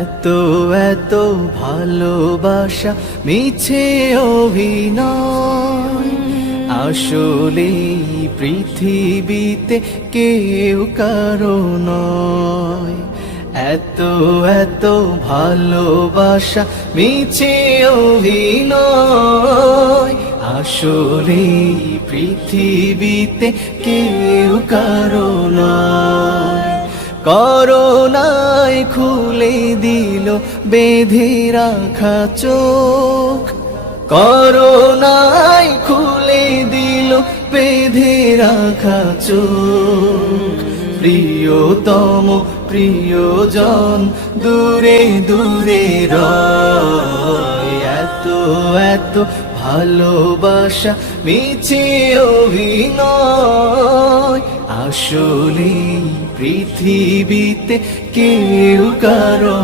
এত এত ভালোবাসা মিছে অভিনয়, আসলে পৃথিবীতে কেউ কারো নয়। এত এত ভালোবাসা মিছে অভিনয়, আসলে পৃথিবীতে কেউ কারো নয়। করুণায় খুলে দিল বেঁধে রাখা চোখ, করুণায় খুলে দিল বেঁধে রাখা চোখ। প্রিয়তম প্রিয়জন দূরে দূরে রয়, এত এত ভালোবাসা মিছে অভিনয়, আসলে পৃথিবীতে কেউ কারো